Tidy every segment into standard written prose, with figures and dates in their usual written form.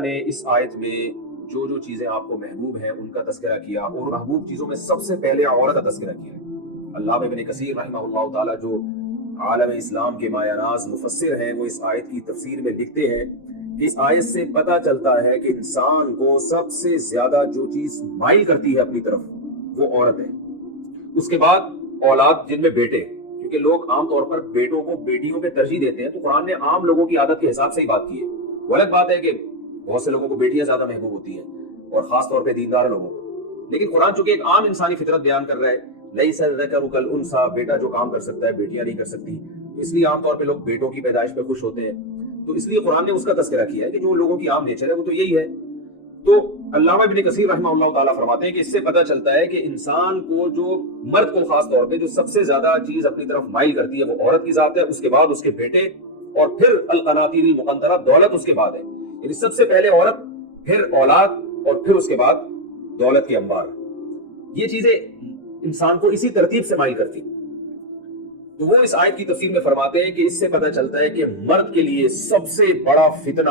نے اس آیت میں جو جو چیزیں آپ کو محبوب ہیں ان کا تذکرہ کیا، اور محبوب چیزوں میں سب سے پہلے عورت کا تذکرہ کیا ہے۔ علامہ ابن کثیر رحمہ اللہ تعالی جو عالم اسلام کے مایہ ناز مفسر ہیں، وہ اس آیت کی تفسیر میں لکھتے ہیں کہ اس آیت سے پتہ چلتا ہے کہ انسان کو سب سے زیادہ جو چیز مائل کرتی ہے اپنی طرف وہ عورت ہے، اس کے بعد اولاد جن میں بیٹے، کیونکہ لوگ عام طور پر بیٹوں کو بیٹیوں پہ ترجیح دیتے ہیں، تو قرآن نے عام لوگوں کی عادت کے حساب سے ہی بات کی ہے۔ وہ الگ بات ہے کہ بہت سے لوگوں کو بیٹیاں زیادہ محبوب ہوتی ہیں، اور خاص طور پہ دیندار لوگوں کو، لیکن قرآن چونکہ ایک عام انسانی فطرت بیان کر رہا ہے، لیس الذکر کالانثی، بیٹا جو کام کر سکتا ہے بیٹیاں نہیں کر سکتی، اس لیے عام طور پہ لوگ بیٹوں کی پیدائش پہ خوش ہوتے ہیں، تو اس لیے قرآن نے اس کا تذکرہ کیا ہے کہ جو لوگوں کی عام نیچر ہے وہ تو یہی ہے۔ تو علامہ ابن کثیر رحمہ اللہ تعالیٰ فرماتے ہیں کہ اس سے پتہ چلتا ہے کہ انسان کو جو مرد کو خاص طور پہ جو سب سے زیادہ چیز اپنی طرف مائل کرتی ہے وہ عورت کی ذات ہے، اس کے بعد اس کے بیٹے، اور پھر القناطیر المقنطرہ، دولت اس کے بعد ہے، یعنی سب سے پہلے عورت، پھر اولاد، اور پھر اس کے بعد دولت کے انبار۔ یہ چیزیں انسان کو اسی ترتیب سے مائل کرتی۔ تو وہ اس آیت کی تفسیر میں فرماتے ہیں کہ اس سے پتہ چلتا ہے کہ مرد کے لیے سب سے بڑا فتنہ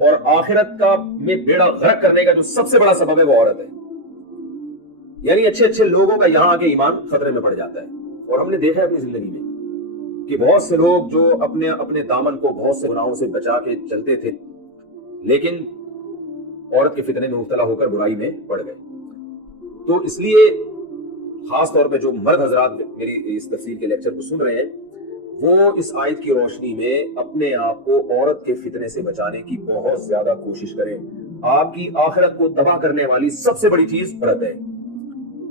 اور آخرت کا میں بیڑا غرق کرنے کا جو سب سے بڑا سبب ہے وہ عورت ہے، یعنی اچھے اچھے لوگوں کا یہاں کے ایمان خطرے میں پڑ جاتا ہے۔ اور ہم نے دیکھا ہے اپنی زندگی میں کہ بہت سے لوگ جو اپنے دامن کو بہت سے گناہوں سے بچا کے چلتے تھے، لیکن عورت کے فتنے میں مبتلا ہو کر برائی میں پڑ گئے۔ تو اس لیے خاص طور پہ جو مرد حضرات میری اس تفسیر کے لیکچر کو سن رہے ہیں، وہ اس آیت کی روشنی میں اپنے آپ کو عورت کے فتنے سے بچانے کی بہت زیادہ کوشش کریں۔ آپ کی آخرت کو تباہ کرنے والی سب سے بڑی چیز عورت ہے،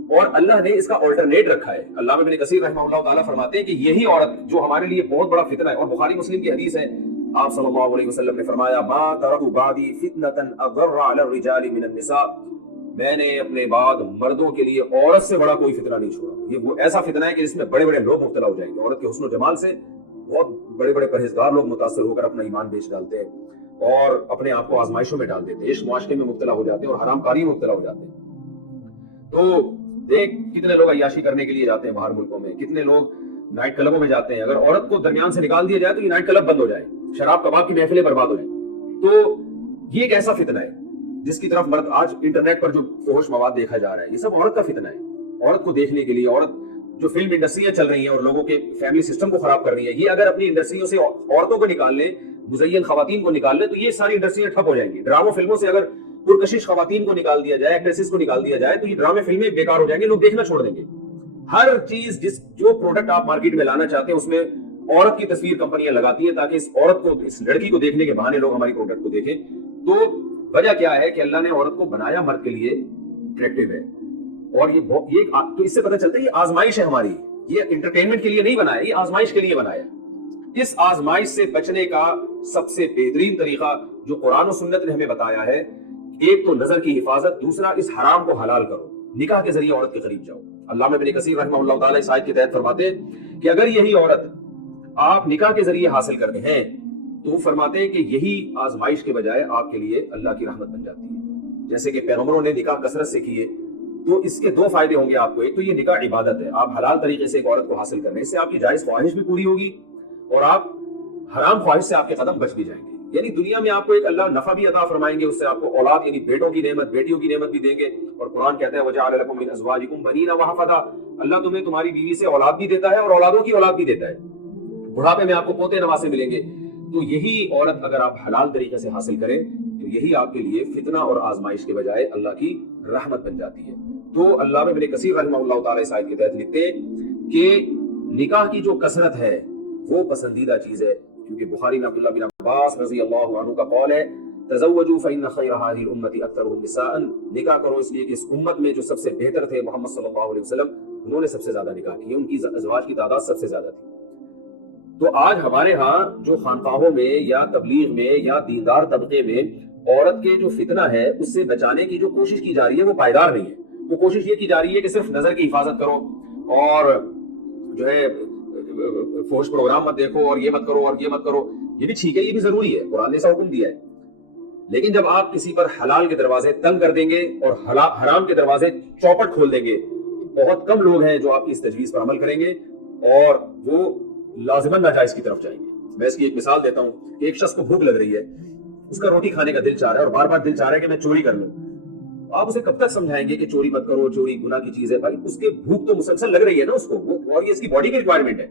اور اللہ نے اس کا آلٹرنیٹ رکھا ہے۔ علامہ ابن کثیر رحمہ اللہ تعالیٰ فرماتے ہیں کہ یہی عورت جو ہمارے لیے بہت بڑا فتنہ ہے، اور بخاری مسلم کی حدیث ہے، آپ صلی اللہ علیہ وسلم نے فرمایا ما ترکت بعدی فتنة اضر علی الرجال من النساء، میں نے اپنے بعد مردوں کے لیے عورت سے بڑا کوئی فتنہ نہیں چھوڑا۔ یہ وہ ایسا فتنہ ہے کہ اس میں بڑے بڑے لوگ مبتلا ہو جائیں گے۔ عورت کے حسن و جمال سے بہت بڑے بڑے پرہیزگار لوگ متاثر ہو کر اپنا ایمان بیچ ڈالتے ہیں اور اپنے آپ کو آزمائشوں میں ڈال دیتے ہیں، عشق معاشرے میں مبتلا ہو جاتے ہیں اور حرام کاری میں مبتلا ہو جاتے ہیں۔ تو دیکھ کتنے لوگ عیاشی کرنے کے لیے جاتے ہیں باہر ملکوں میں، کتنے لوگ نائٹ کلبوں میں جاتے ہیں، اگر عورت کو درمیان سے نکال دیا جائے تو یہ نائٹ کلب بند ہو جائے، شراب کباب کی محفلیں برباد ہو جائیں۔ تو یہ ایک ایسا فتنہ ہے جس کی طرف مرد آج انٹرنیٹ پر جو فحش مواد دیکھا جا رہا ہے، یہ سب عورت کا فتنہ ہے۔ عورت کو دیکھنے کے لیے، عورت جو فلم انڈسٹریاں چل رہی ہیں اور لوگوں کے فیملی سسٹم کو خراب کر رہی ہیں، یہ اگر اپنی انڈسٹریوں سے عورتوں کو نکال لیں، مزین خواتین کو نکال لیں، تو یہ ساری انڈسٹریاں ٹھپ ہو جائیں گی۔ ڈراموں فلموں سے اگر پرکشش خواتین کو نکال دیا جائے، ایکٹریسز کو نکال دیا جائے، تو یہ ڈرامے فلمیں بیکار ہو جائیں گے، لوگ دیکھنا چھوڑ دیں گے۔ ہر چیز جو پروڈکٹ آپ مارکیٹ میں لانا چاہتے ہیں اس میں عورت کی تصویر کمپنیاں لگاتی ہیں تاکہ اس عورت کو، اس لڑکی کو دیکھنے کے بہانے لوگ ہماری پروڈکٹ کو دیکھیں۔ تو وجہ کیا ہے کہ اللہ نے عورت کو بنایا مرد کے لیے اٹریکٹیو ہے، اور یہ تو اس سے پتہ چلتا ہے یہ آزمائش ہے ہماری، یہ انٹرٹینمنٹ کے لیے نہیں بنایا، یہ آزمائش کے لیے بنایا۔ اس آزمائش سے بچنے کا سب سے بہترین طریقہ جو قرآن و سنت نے ہمیں بتایا ہے، ایک تو نظر کی حفاظت، دوسرا اس حرام کو حلال کرو، نکاح کے ذریعے عورت کے قریب جاؤ۔ علامہ ابن کثیر رحمہ اللہ تعالیٰ اس آیت کے تحت فرماتے ہیں کہ اگر یہی عورت آپ نکاح کے ذریعے حاصل کرتے ہیں تو وہ فرماتے ہیں کہ یہی آزمائش کے بجائے آپ کے لیے اللہ کی رحمت بن جاتی ہے۔ جیسے کہ پیغمبروں نے نکاح کثرت سے کیے، تو اس کے دو فائدے ہوں گے آپ کو۔ ایک تو یہ نکاح عبادت ہے، آپ حلال طریقے سے ایک عورت کو حاصل کر رہے ہیں، اس سے آپ کی جائز خواہش بھی پوری ہوگی اور آپ حرام خواہش سے آپ کے قدم بچ بھی جائیں گے، یعنی دنیا میں آپ کو ایک اللہ نفع بھی عطا فرمائیں گے، اس سے آپ کو اولاد یعنی بیٹوں کی نعمت، بیٹیوں کی نعمت بھی دیں گے۔ اور قرآن کہتا ہے وَجَعَلَ لَكُم مِّنْ أَزْوَاجِكُمْ بَنِينَ وَحَفَدًا، اللہ تمہیں تمہاری بیوی سے اولاد بھی دیتا ہے اور اولادوں کی اولاد بھی دیتا ہے، بڑھاپے میں آپ کو پوتے نواسے ملیں گے۔ تو یہی عورت اگر آپ حلال طریقے سے حاصل کریں تو یہی آپ کے لیے فتنہ اور آزمائش کے بجائے اللہ کی رحمت بن جاتی ہے۔ تو علامہ ابن کثیر رحمہ اللہ تعالیٰ اس آیت کے تحت لکھتے ہیں کہ نکاح کی جو کثرت ہے وہ پسندیدہ چیز ہے، کیونکہ بخاری میں عبداللہ بن عباس رضی اللہ عنہ کا قول ہے تزوجوا فإن خير هذه الأمة أكثرهم نساء، نکاح کرو اس لیے کہ اس امت میں جو سب سے بہتر تھے محمد صلی اللہ علیہ وسلم، انہوں نے سب سے زیادہ نکاح کیے، ان کی ازواج کی تعداد سب سے زیادہ تھی۔ تو آج ہمارے ہاں جو خانقاہوں میں یا تبلیغ میں یا دیندار طبقے میں عورت کے جو فتنہ ہے اس سے بچانے کی جو کوشش کی جا رہی ہے وہ پائیدار نہیں ہے۔ وہ کوشش یہ کی جا رہی ہے کہ صرف نظر کی حفاظت کرو اور جو ہے فحش پروگرام مت دیکھو اور یہ مت کرو اور یہ مت کرو، یہ بھی ٹھیک ہے، یہ بھی ضروری ہے، قرآن نے ایسا حکم دیا ہے، لیکن جب آپ کسی پر حلال کے دروازے تنگ کر دیں گے اور حرام کے دروازے چوپٹ کھول دیں گے، بہت کم لوگ ہیں جو آپ کی اس تجویز پر عمل کریں گے اور وہ لازماً ناجائز کی طرف جائیں گے۔ میں اس کی ایک مثال دیتا ہوں کہ ایک شخص کو بھوک لگ رہی ہے، اس کا روٹی کھانے کا دل چاہ رہا ہے اور بار بار دل چاہ رہا ہے کہ میں چوری کر لوں. آپ اسے کب تک سمجھائیں گے کہ چوری مت کرو, چوری گناہ کی چیز ہے؟ بھائی اس کے بھوک تو مسلسل لگ رہی ہے نا اس کو, اور یہ اس کی باڈی کی ریکوائرمنٹ ہے.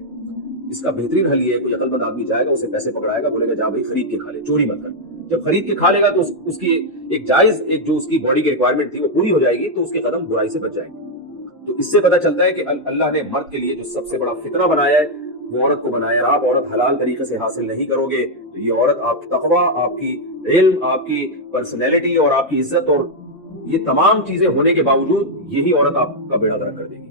اس کا بہترین حل یہ ہے, کوئی عقل مند آدمی جائے گا, اسے پیسے پکڑائے گا, بولے گا جا بھائی خرید کے کھا لے, چوری مت کر. جب خرید کے کھا لے گا تو اس کی ایک جائز, ایک جو اس کی باڈی کی ریکوائرمنٹ تھی وہ پوری ہو جائے گی, تو اس کے قدم برائی سے بچ جائیں گے. تو اس سے پتہ چلتا ہے کہ اللہ نے مرد کے لیے جو سب سے بڑا فتنہ بنایا ہے وہ عورت کو بنایا ہے. آپ عورت حلال طریقے سے حاصل نہیں کرو گے تو یہ عورت آپ کی تقویٰ, آپ کی علم, آپ کی پرسنالٹی اور آپ کی عزت اور یہ تمام چیزیں ہونے کے باوجود یہی عورت آپ کا بیڑا غرق کر دے گی.